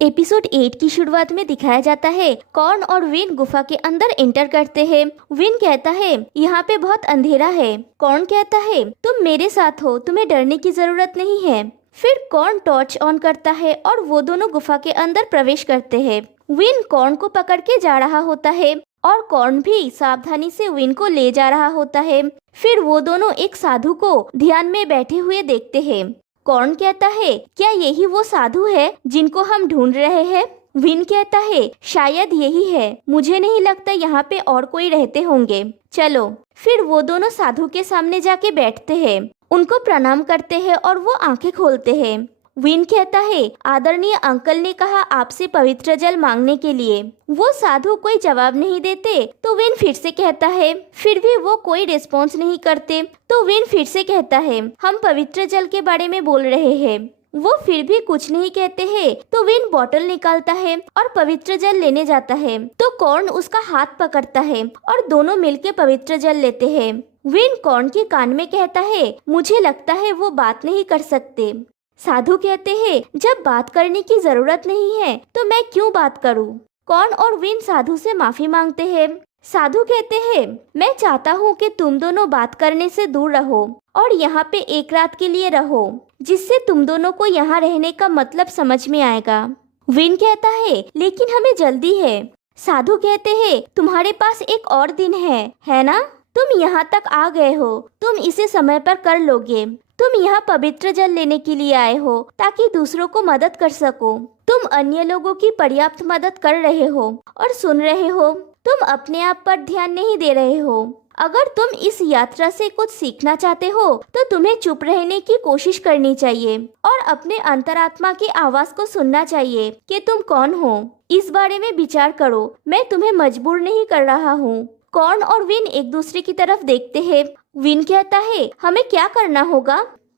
Episode 8 की शुरुआत में दिखाया जाता है कॉर्न और विन गुफा के अंदर एंटर करते हैं। विन कहता है यहाँ पे बहुत अंधेरा है। कॉर्न कहता है तुम मेरे साथ हो, तुम्हें डरने की जरूरत नहीं है। फिर कॉर्न टॉर्च ऑन करता है और वो दोनों गुफा के अंदर प्रवेश करते हैं। विन कॉर्न को पकड़ के जा रहा होता है और कॉर्न भी सावधानी से विन को ले जा रहा होता है। फिर वो दोनों एक साधु को ध्यान में बैठे हुए देखते हैं। कॉर्न कहता है क्या यही वो साधु है जिनको हम ढूंढ रहे हैं? विन कहता है शायद यही है, मुझे नहीं लगता यहाँ पे और कोई रहते होंगे। चलो। फिर वो दोनों साधु के सामने जाके बैठते हैं, उनको प्रणाम करते हैं और वो आंखें खोलते हैं। विन कहता है आदरणीय अंकल ने कहा आपसे पवित्र जल मांगने के लिए। वो साधु कोई जवाब नहीं देते तो विन फिर से कहता है, फिर भी वो कोई रिस्पॉन्स नहीं करते तो विन फिर से कहता है हम पवित्र जल के बारे में बोल रहे हैं। वो फिर भी कुछ नहीं कहते हैं तो विन बोतल निकालता है और पवित्र जल लेने जाता है तो कॉर्न उसका हाथ पकड़ता है और दोनों मिलके पवित्र जल लेते हैं। विन कॉर्न के कान में कहता है मुझे लगता है वो बात नहीं कर सकते। साधु कहते हैं जब बात करने की जरूरत नहीं है तो मैं क्यों बात करूं? कॉर्न और विन साधु से माफी मांगते हैं। साधु कहते हैं मैं चाहता हूं कि तुम दोनों बात करने से दूर रहो और यहाँ पे एक रात के लिए रहो, जिससे तुम दोनों को यहाँ रहने का मतलब समझ में आएगा। विन कहता है लेकिन हमें जल्दी है। साधु कहते हैं तुम्हारे पास एक और दिन है ना? तुम यहाँ तक आ गए हो, तुम इसे समय पर कर लोगे। तुम यहाँ पवित्र जल लेने के लिए आए हो ताकि दूसरों को मदद कर सको। तुम अन्य लोगों की पर्याप्त मदद कर रहे हो और सुन रहे हो। तुम अपने आप पर ध्यान नहीं दे रहे हो। अगर तुम इस यात्रा से कुछ सीखना चाहते हो तो तुम्हें चुप रहने की कोशिश करनी चाहिए और अपने अंतरात्मा की आवाज को सुनना चाहिए कि तुम कौन हो। इस बारे में विचार करो, मैं तुम्हें मजबूर नहीं कर रहा हूँ। कॉर्न और विन एक दूसरे की तरफ देखते हैं। विन कहता है हमें क्या करना होगा?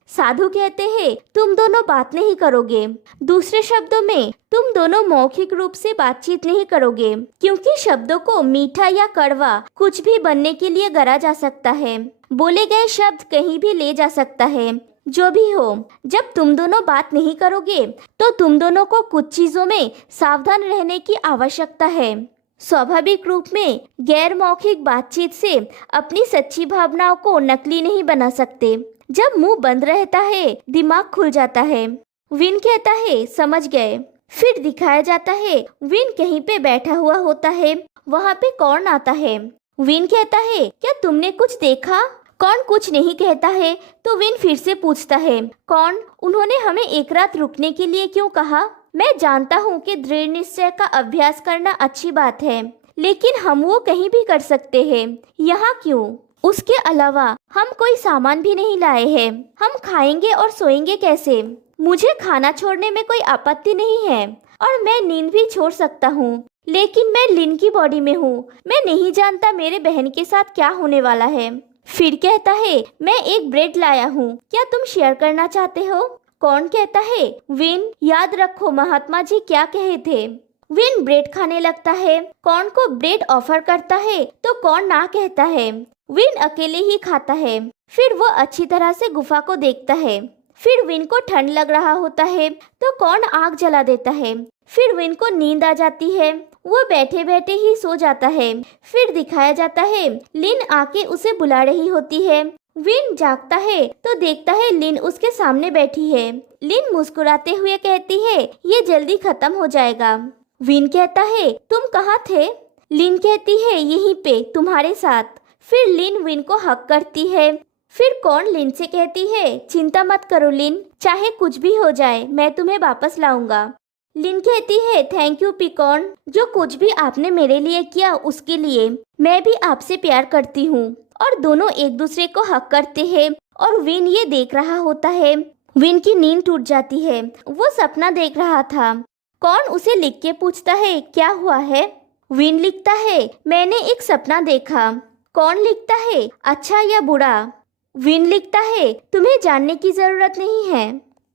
साधु कहते हैं तुम दोनों बात नहीं करोगे। दूसरे शब्दों में तुम दोनों मौखिक रूप से बातचीत नहीं करोगे, क्योंकि शब्दों को मीठा या कड़वा कुछ भी बनने के लिए गढ़ा जा सकता है। बोले गए शब्द कहीं भी ले जा सकता है। जो भी हो, जब तुम दोनों बात नहीं करोगे तो तुम दोनों को कुछ चीजों में सावधान रहने की आवश्यकता है। स्वाभाविक रूप में गैर मौखिक बातचीत से अपनी सच्ची भावनाओं को नकली नहीं बना सकते। जब मुंह बंद रहता है दिमाग खुल जाता है। विन कहता है समझ गए। फिर दिखाया जाता है विन कहीं पे बैठा हुआ होता है। वहाँ पे कॉर्न आता है। विन कहता है क्या तुमने कुछ देखा? कॉर्न कुछ नहीं कहता है तो विन फिर से पूछता है कॉर्न, उन्होंने हमें एक रात रुकने के लिए क्यों कहा? मैं जानता हूँ कि दृढ़ निश्चय का अभ्यास करना अच्छी बात है, लेकिन हम वो कहीं भी कर सकते हैं, यहाँ क्यों? उसके अलावा हम कोई सामान भी नहीं लाए हैं। हम खाएंगे और सोएंगे कैसे? मुझे खाना छोड़ने में कोई आपत्ति नहीं है और मैं नींद भी छोड़ सकता हूँ, लेकिन मैं लिन की बॉडी में हूँ। मैं नहीं जानता मेरे बहन के साथ क्या होने वाला है। फिर कहता है मैं एक ब्रेड लाया हूँ, क्या तुम शेयर करना चाहते हो? कॉर्न कहता है विन, याद रखो महात्मा जी क्या कहे थे। विन ब्रेड खाने लगता है। कॉर्न को ब्रेड ऑफर करता है तो कॉर्न ना कहता है। विन अकेले ही खाता है। फिर वो अच्छी तरह से गुफा को देखता है। फिर विन को ठंड लग रहा होता है तो कॉर्न आग जला देता है। फिर विन को नींद आ जाती है। वो बैठे बैठे ही सो जाता है। फिर दिखाया जाता है लिन आके उसे बुला रही होती है। विन जागता है तो देखता है लिन उसके सामने बैठी है। लिन मुस्कुराते हुए कहती है ये जल्दी खत्म हो जाएगा। विन कहता है तुम कहाँ थे? लिन कहती है यहीं पे तुम्हारे साथ। फिर लिन विन को हक करती है। फिर कॉर्न लिन से कहती है चिंता मत करो लिन, चाहे कुछ भी हो जाए मैं तुम्हें वापस लाऊंगा। लिन कहती है थैंक यू पिकॉर्न, जो कुछ भी आपने मेरे लिए किया उसके लिए। मैं भी आपसे प्यार करती हूँ। और दोनों एक दूसरे को हक करते हैं और विन ये देख रहा होता है। विन की नींद टूट जाती है। वो सपना देख रहा था। कॉर्न उसे लिख के पूछता है क्या हुआ है? विन लिखता है मैंने एक सपना देखा। कॉर्न लिखता है अच्छा या बुरा? विन लिखता है तुम्हें जानने की जरूरत नहीं है।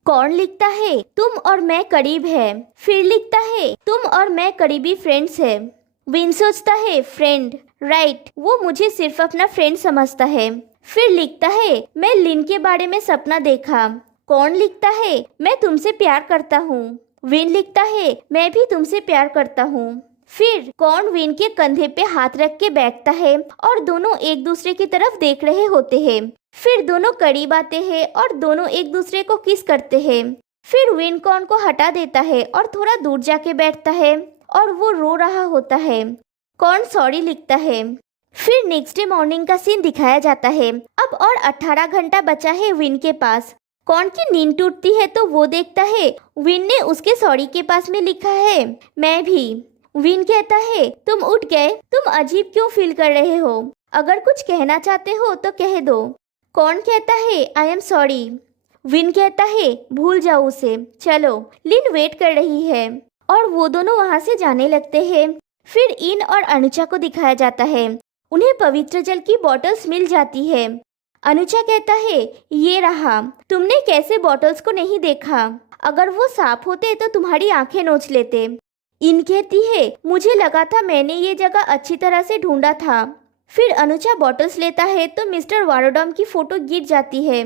कॉर्न लिखता है तुम और मैं करीब है। फिर लिखता है तुम और मैं करीबी फ्रेंड्स है। विन सोचता है फ्रेंड, राइट, वो मुझे सिर्फ अपना फ्रेंड समझता है। फिर लिखता है मैं लिन के बारे में सपना देखा। कॉर्न लिखता है मैं तुमसे प्यार करता हूँ। विन लिखता है मैं भी तुमसे प्यार करता हूँ। फिर कॉर्न विन के कंधे पे हाथ रख के बैठता है और दोनों एक दूसरे की तरफ देख रहे होते हैं। फिर दोनों करीब आते हैं और दोनों एक दूसरे को किस करते हैं। फिर विन कॉर्न को हटा देता है और थोड़ा दूर जाके बैठता है और वो रो रहा होता है। कॉर्न सॉरी लिखता है। फिर नेक्स्ट डे मॉर्निंग का सीन दिखाया जाता है। अब और 18 घंटा बचा है विन के पास। कॉर्न की नींद टूटती है तो वो देखता है विन ने उसके सॉरी के पास में लिखा है मैं भी। विन कहता है तुम उठ गए, तुम अजीब क्यों फील कर रहे हो, अगर कुछ कहना चाहते हो तो कह दो। कॉर्न कहता है आई एम सॉरी। विन कहता है भूल जाओ उसे, चलो लिन वेट कर रही है। और वो दोनों वहाँ से जाने लगते हैं। फिर इन और अनुजा को दिखाया जाता है। उन्हें पवित्र जल की बॉटल्स मिल जाती है। अनुजा कहता है ये रहा, तुमने कैसे बॉटल्स को नहीं देखा, अगर वो साफ होते तो तुम्हारी आंखें नोच लेते। इन कहती है मुझे लगा था मैंने ये जगह अच्छी तरह से ढूंढा था। फिर अनुजा बॉटल्स लेता है तो मिस्टर वारोडम की फोटो गिर जाती है।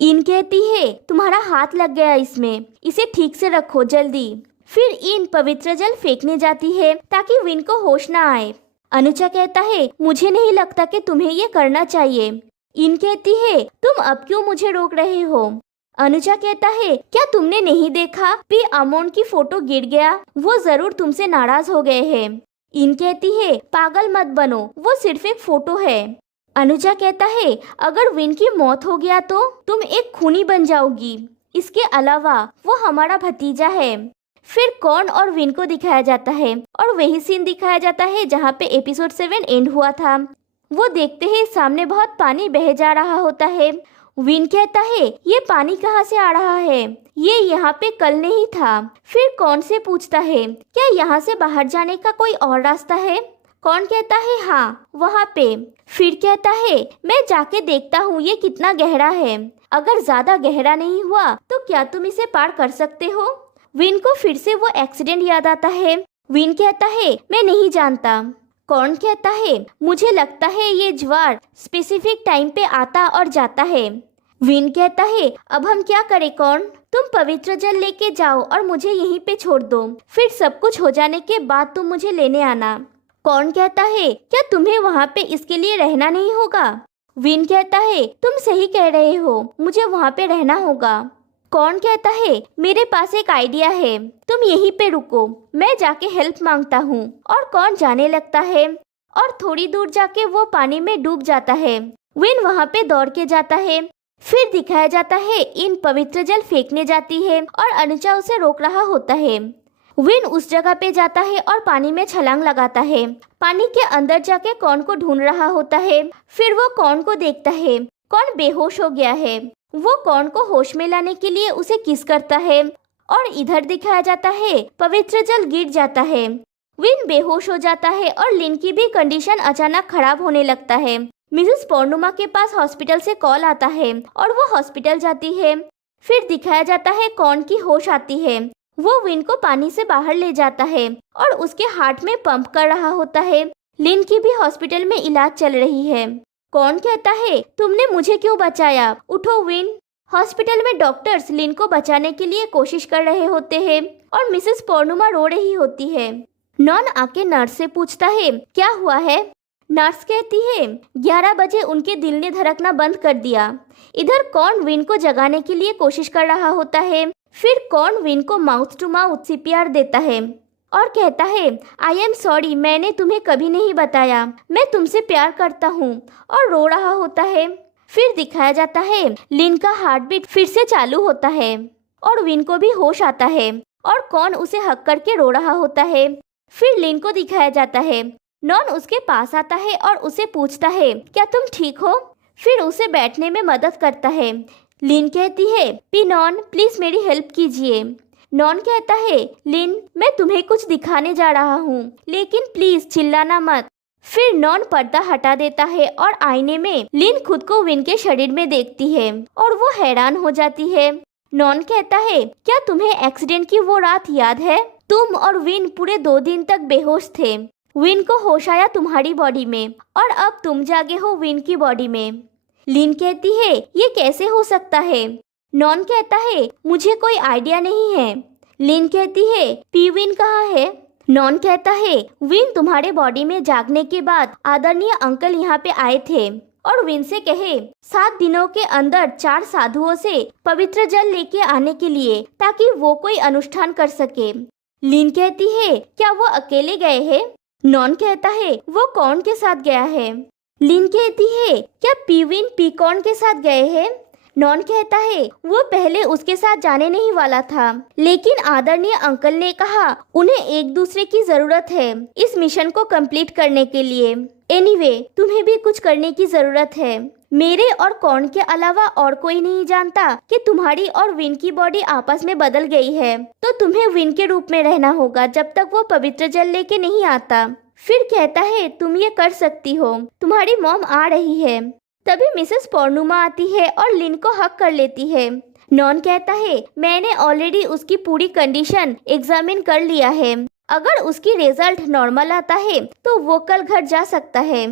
इन कहती है तुम्हारा हाथ लग गया इसमें, इसे ठीक से रखो जल्दी। फिर इन पवित्र जल फेंकने जाती है ताकि विन को होश ना आए। अनुजा कहता है मुझे नहीं लगता कि तुम्हें ये करना चाहिए। इन कहती है तुम अब क्यों मुझे रोक रहे हो। अनुजा कहता है क्या तुमने नहीं देखा पी अमोन की फोटो गिर गया, वो जरूर तुमसे नाराज हो गए हैं। इन कहती है पागल मत बनो, वो सिर्फ एक फोटो है। अनुजा कहता है अगर विन की मौत हो गया तो तुम एक खूनी बन जाओगी, इसके अलावा वो हमारा भतीजा है। फिर कॉर्न और विन को दिखाया जाता है और वही सीन दिखाया जाता है जहाँ पे एपिसोड 7 एंड हुआ था। वो देखते हैं सामने बहुत पानी बह जा रहा होता है। विन कहता है ये पानी कहाँ से आ रहा है, ये यहाँ पे कल नहीं था। फिर कॉर्न से पूछता है क्या यहाँ से बाहर जाने का कोई और रास्ता है। कॉर्न कहता है हाँ वहाँ पे। फिर कहता है मैं जाके देखता हूँ ये कितना गहरा है, अगर ज्यादा गहरा नहीं हुआ तो क्या तुम इसे पार कर सकते हो। विन को फिर से वो एक्सीडेंट याद आता है। विन कहता है मैं नहीं जानता। कॉर्न कहता है मुझे लगता है ये ज्वार स्पेसिफिक टाइम पे आता और जाता है। विन कहता है अब हम क्या करें कॉर्न, तुम पवित्र जल लेके जाओ और मुझे यहीं पे छोड़ दो, फिर सब कुछ हो जाने के बाद तुम मुझे लेने आना। कॉर्न कहता है क्या तुम्हें वहाँ पे इसके लिए रहना नहीं होगा। विन कहता है तुम सही कह रहे हो, मुझे वहाँ पे रहना होगा। कॉर्न कहता है मेरे पास एक आइडिया है, तुम यहीं पे रुको, मैं जाके हेल्प मांगता हूँ। और कॉर्न जाने लगता है और थोड़ी दूर जाके वो पानी में डूब जाता है। विन वहाँ पे दौड़ के जाता है। फिर दिखाया जाता है इन पवित्र जल फेंकने जाती है और अनुजा उसे रोक रहा होता है। विन उस जगह पे जाता है और पानी में छलांग लगाता है। पानी के अंदर जाके कॉर्न को ढूंढ रहा होता है। फिर वो कॉर्न को देखता है, कॉर्न बेहोश हो गया है। वो कॉर्न को होश में लाने के लिए उसे किस करता है और इधर दिखाया जाता है पवित्र जल गिर जाता है। विन बेहोश हो जाता है और लिन की भी कंडीशन अचानक खराब होने लगता है। मिसेस पौर्णुमा के पास हॉस्पिटल से कॉल आता है और वो हॉस्पिटल जाती है। फिर दिखाया जाता है कॉर्न की होश आती है। वो विन को पानी से बाहर ले जाता है और उसके हार्ट में पंप कर रहा होता है। लिन की भी हॉस्पिटल में इलाज चल रही है। कॉर्न कहता है तुमने मुझे क्यों बचाया, उठो विन। हॉस्पिटल में डॉक्टर्स लिन को बचाने के लिए कोशिश कर रहे होते हैं और मिसेस पौर्णुमा रो रही होती है। नॉन आके नर्स से पूछता है क्या हुआ है। नर्स कहती है 11 बजे उनके दिल ने धड़कना बंद कर दिया। इधर कॉर्न विन को जगाने के लिए कोशिश कर रहा होता है। फिर कॉर्न विन को माउथ टू माउथ सीपीआर देता है और कहता है आई एम सॉरी, मैंने तुम्हें कभी नहीं बताया, मैं तुमसे प्यार करता हूँ, और रो रहा होता है। फिर दिखाया जाता है लिन का हार्ट बीट फिर से चालू होता है और विन को भी होश आता है और कॉर्न उसे हक करके रो रहा होता है। फिर लिन को दिखाया जाता है। नॉन उसके पास आता है और उसे पूछता है क्या तुम ठीक हो। फिर उसे बैठने में मदद करता है। लिन कहती है पी नॉन प्लीज मेरी हेल्प कीजिए। नॉन कहता है लिन मैं तुम्हें कुछ दिखाने जा रहा हूँ, लेकिन प्लीज चिल्लाना मत। फिर नॉन पर्दा हटा देता है और आईने में लिन खुद को विन के शरीर में देखती है और वो हैरान हो जाती है। नॉन कहता है क्या तुम्हें एक्सीडेंट की वो रात याद है, तुम और विन पूरे 2 दिन तक बेहोश थे। विन को होश आया तुम्हारी बॉडी में और अब तुम जागे हो विन की बॉडी में। लिन कहती है ये कैसे हो सकता है। नॉन कहता है मुझे कोई आइडिया नहीं है। लिन कहती है पी विन कहाँ है? नॉन कहता है विन तुम्हारे बॉडी में जागने के बाद आदरणीय अंकल यहाँ पे आए थे और विन से कहे 7 दिनों के अंदर 4 साधुओं से पवित्र जल लेके आने के लिए, ताकि वो कोई अनुष्ठान कर सके। लिन कहती है क्या वो अकेले गए हैं? नॉन कहता है वो कौन के साथ गया है? लिन कहती है क्या पीविन पीकॉन के साथ गए हैं? नॉन कहता है वो पहले उसके साथ जाने नहीं वाला था, लेकिन आदरणीय अंकल ने कहा उन्हें एक दूसरे की जरूरत है इस मिशन को कंप्लीट करने के लिए। एनीवे, तुम्हें भी कुछ करने की जरूरत है। मेरे और कॉर्न के अलावा और कोई नहीं जानता कि तुम्हारी और विन की बॉडी आपस में बदल गई है, तो तुम्हें विन के रूप में रहना होगा जब तक वो पवित्र जल लेके नहीं आता। फिर कहता है तुम ये कर सकती हो, तुम्हारी मॉम आ रही है। तभी मिसेस पौर्णुमा आती है और लिन को हक कर लेती है। नॉन कहता है मैंने ऑलरेडी उसकी पूरी कंडीशन एग्जामिन कर लिया है, अगर उसकी रिजल्ट नॉर्मल आता है तो वो कल घर जा सकता है।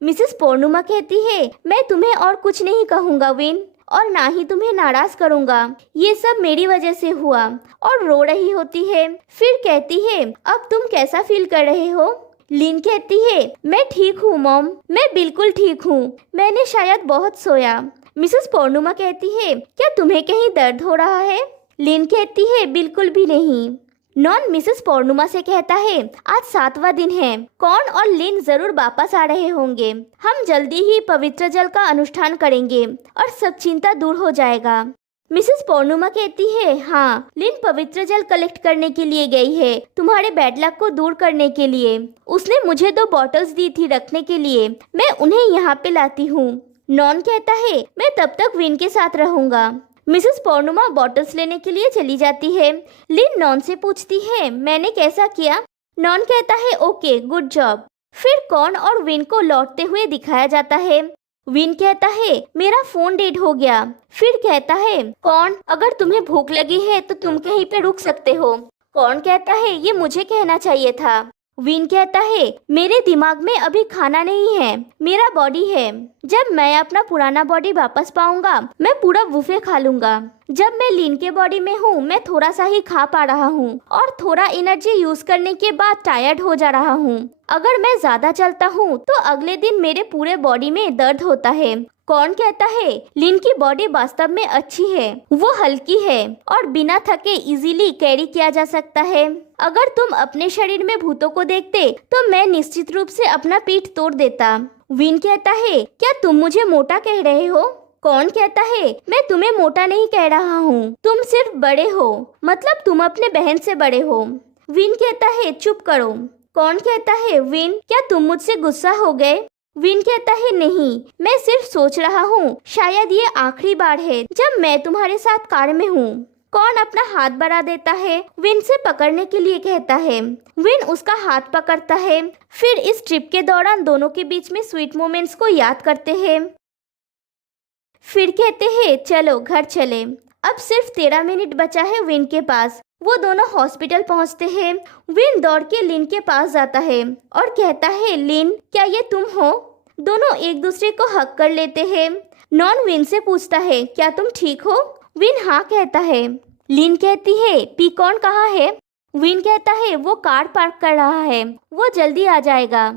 मिसेस पौर्णुमा कहती है मैं तुम्हें और कुछ नहीं कहूँगा विन, और ना ही तुम्हें नाराज करूँगा, ये सब मेरी वजह से हुआ, और रो रही होती है। फिर कहती है अब तुम कैसा फील कर रहे हो? लिन कहती है मैं ठीक हूँ मॉम, मैं बिल्कुल ठीक हूँ, मैंने शायद बहुत सोया। मिसेस पौर्णुमा कहती है क्या तुम्हें कहीं दर्द हो रहा है? लिन कहती है बिल्कुल भी नहीं। नॉन मिसेस पौर्णुमा से कहता है आज 7वां दिन है, कॉर्न और लिन जरूर वापस आ रहे होंगे, हम जल्दी ही पवित्र जल का अनुष्ठान करेंगे और सब चिंता दूर हो जाएगा। मिसेस पौर्णुमा कहती है हाँ, लिन पवित्र जल कलेक्ट करने के लिए गई है, तुम्हारे बैड लक को दूर करने के लिए। उसने मुझे 2 बॉटल्स दी थी रखने के लिए, मैं उन्हें यहाँ पे लाती हूँ। नॉन कहता है मैं तब तक विन के साथ रहूँगा। मिसेस पौर्णुमा बॉटल्स लेने के लिए चली जाती है। लिन नॉन से पूछती है मैंने कैसा किया? नॉन कहता है ओके, गुड जॉब। फिर कॉर्न और विन को लौटते हुए दिखाया जाता है। विन कहता है मेरा फोन डेड हो गया। फिर कहता है कॉर्न अगर तुम्हें भूख लगी है तो तुम कहीं पे रुक सकते हो। कॉर्न कहता है ये मुझे कहना चाहिए था। विन कहता है मेरे दिमाग में अभी खाना नहीं है, मेरा बॉडी है, जब मैं अपना पुराना बॉडी वापस पाऊंगा मैं पूरा बुफे खा लूंगा। जब मैं लिन के बॉडी में हूँ मैं थोड़ा सा ही खा पा रहा हूँ और थोड़ा एनर्जी यूज करने के बाद टायर्ड हो जा रहा हूँ। अगर मैं ज्यादा चलता हूँ तो अगले दिन मेरे पूरे बॉडी में दर्द होता है। कॉर्न कहता है लिन की बॉडी वास्तव में अच्छी है, वो हल्की है और बिना थके इजीली कैरी किया जा सकता है। अगर तुम अपने शरीर में भूतों को देखते तो मैं निश्चित रूप से अपना पीठ तोड़ देता। विन कहता है क्या तुम मुझे मोटा कह रहे हो? कॉर्न कहता है मैं तुम्हें मोटा नहीं कह रहा हूँ, तुम सिर्फ बड़े हो, मतलब तुम अपने बहन से बड़े हो। विन कहता है चुप करो। कॉर्न कहता है विन क्या तुम मुझसे गुस्सा हो गए? विन कहता है नहीं, मैं सिर्फ सोच रहा हूँ शायद ये आखिरी बार है जब मैं तुम्हारे साथ कार में हूँ। कॉर्न अपना हाथ बढ़ा देता है, विन से पकड़ने के लिए कहता है। विन उसका हाथ पकड़ता है। फिर इस ट्रिप के दौरान दोनों के बीच में स्वीट मोमेंट्स को याद करते हैं। फिर कहते हैं चलो घर चले। अब सिर्फ 13 मिनट बचा है विन के पास। वो दोनों हॉस्पिटल पहुंचते हैं। विन दौड़ के लिन के पास जाता है और कहता है लिन क्या ये तुम हो? दोनों एक दूसरे को हक कर लेते हैं। नॉन विन से पूछता है क्या तुम ठीक हो? विन हाँ कहता है। लिन कहती है पीकॉन कहाँ है? विन कहता है वो कार पार्क कर रहा है, वो जल्दी आ जाएगा।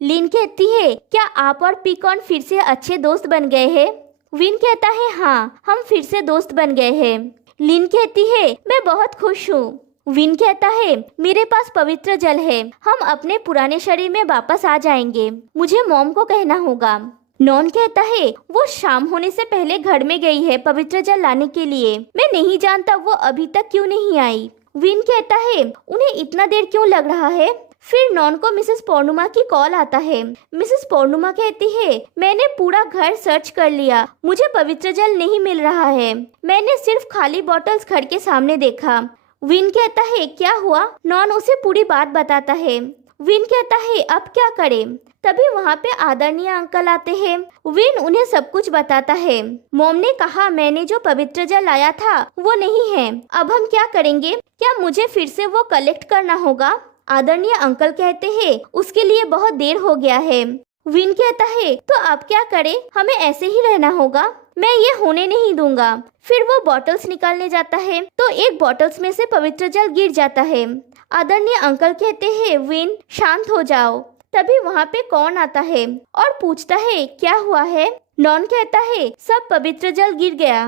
लिन कहती है क्या आप और पीकॉन फिर से अच्छे दोस्त बन गए हैं? विन कहता है हाँ, हम फिर से दोस्त बन गए हैं। लिन कहती है मैं बहुत खुश हूँ। विन कहता है मेरे पास पवित्र जल है, हम अपने पुराने शरीर में वापस आ जाएंगे, मुझे मॉम को कहना होगा। नॉन कहता है वो शाम होने से पहले घर में गई है पवित्र जल लाने के लिए, मैं नहीं जानता वो अभी तक क्यों नहीं आई। विन कहता है उन्हें इतना देर क्यों लग रहा है। फिर नॉन को मिसेस पौर्णुमा की कॉल आता है। मिसेस पौर्णुमा कहती है मैंने पूरा घर सर्च कर लिया, मुझे पवित्र जल नहीं मिल रहा है, मैंने सिर्फ खाली बॉटल्स घर के सामने देखा। विन कहता है क्या हुआ? नॉन उसे पूरी बात बताता है। विन कहता है अब क्या करें? तभी वहाँ पे आदरणीय अंकल आते हैं। विन उन्हें सब कुछ बताता है। मॉम ने कहा मैंने जो पवित्र जल लाया था वो नहीं है, अब हम क्या करेंगे? क्या मुझे फिर से वो कलेक्ट करना होगा? आदरणीय अंकल कहते हैं उसके लिए बहुत देर हो गया है। विन कहता है तो अब क्या करें, हमें ऐसे ही रहना होगा। मैं ये होने नहीं दूंगा। फिर वो बॉटल्स निकालने जाता है तो एक बॉटल्स में से पवित्र जल गिर जाता है। आदरणीय अंकल कहते हैं, विन शांत हो जाओ। तभी वहाँ पे कौन आता है और पूछता है, क्या हुआ है? नॉन कहता है, सब पवित्र जल गिर गया।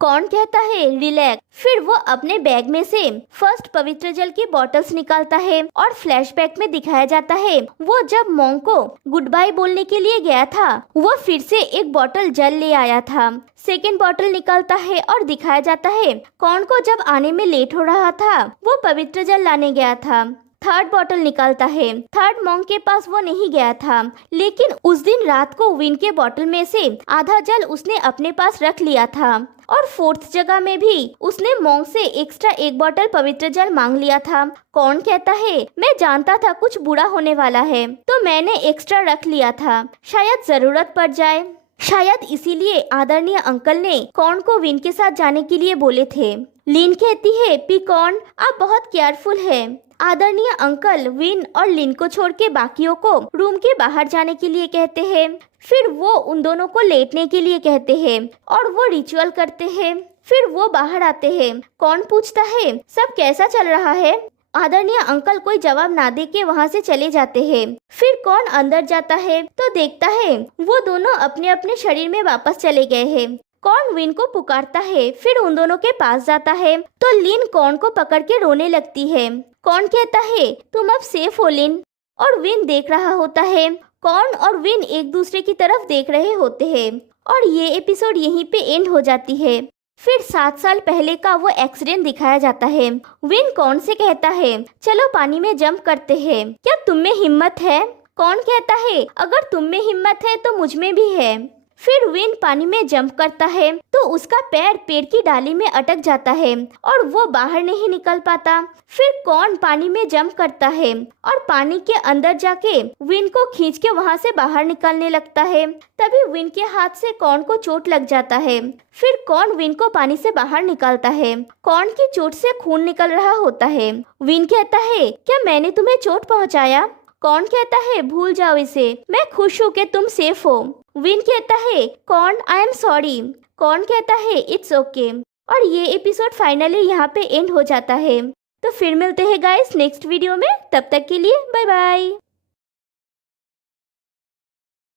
कौन कहता है, रिलैक्स। फिर वो अपने बैग में से फर्स्ट पवित्र जल की बॉटल्स निकालता है और फ्लैशबैक में दिखाया जाता है वो जब मॉन्क को गुड बाय बोलने के लिए गया था वो फिर से एक बॉटल जल ले आया था। सेकेंड बॉटल निकालता है और दिखाया जाता है कौन को जब आने में लेट हो रहा था वो पवित्र जल लाने गया था। थर्ड बॉटल निकालता है। थर्ड मॉन्क के पास वो नहीं गया था, लेकिन उस दिन रात को विन के बॉटल में से आधा जल उसने अपने पास रख लिया था। और फोर्थ जगह में भी उसने मॉन्क से एक्स्ट्रा एक बॉटल पवित्र जल मांग लिया था। कौन कहता है, मैं जानता था कुछ बुरा होने वाला है तो मैंने एक्स्ट्रा रख लिया था, शायद जरूरत पड़ जाए। शायद इसीलिए आदरणीय अंकल ने कॉर्न को विन के साथ जाने के लिए बोले थे। लिन कहती है, पीकॉर्न आप बहुत केयरफुल है। आदरणीय अंकल विन और लिन को छोड़ के बाकियों को रूम के बाहर जाने के लिए कहते हैं। फिर वो उन दोनों को लेटने के लिए कहते हैं और वो रिचुअल करते हैं। फिर वो बाहर आते हैं। कौन पूछता है, सब कैसा चल रहा है? आदरणीय अंकल कोई जवाब ना दे के वहाँ से चले जाते हैं। फिर कौन अंदर जाता है तो देखता है वो दोनों अपने अपने शरीर में वापस चले गए हैं। कौन विन को पुकारता है, फिर उन दोनों के पास जाता है तो लिन कौन को पकड़ के रोने लगती है। कौन कहता है, तुम अब सेफ हो लिन। और विन देख रहा होता है। कौन और विन एक दूसरे की तरफ देख रहे होते हैं और ये एपिसोड यहीं पे एंड हो जाती है। फिर 7 साल पहले का वो एक्सीडेंट दिखाया जाता है। विन कौन से कहता है, चलो पानी में जंप करते हैं, क्या तुम में हिम्मत है? कौन कहता है, अगर तुम में हिम्मत है तो मुझ में भी है। फिर विन पानी में जंप करता है तो उसका पैर पेड़ की डाली में अटक जाता है और वो बाहर नहीं निकल पाता। फिर कौन पानी में जंप करता है और पानी के अंदर जाके विन को खींच के वहाँ से बाहर निकलने लगता है। तभी विन के हाथ से कौन को चोट लग जाता है। फिर कौन विन को पानी से बाहर निकालता है। कौन की चोट से खून निकल रहा होता है। विन कहता है, क्या मैंने तुम्हें चोट पहुँचाया? कौन कहता है, भूल जाओ इसे, मैं खुश हूँ कि तुम सेफ हो। विन कहता है, कौन आई एम सॉरी। कौन कहता है, इट्स ओके। और ये एपिसोड फाइनली यहाँ पे एंड हो जाता है। तो फिर मिलते हैं गाइस नेक्स्ट वीडियो में, तब तक के लिए बाय बाय।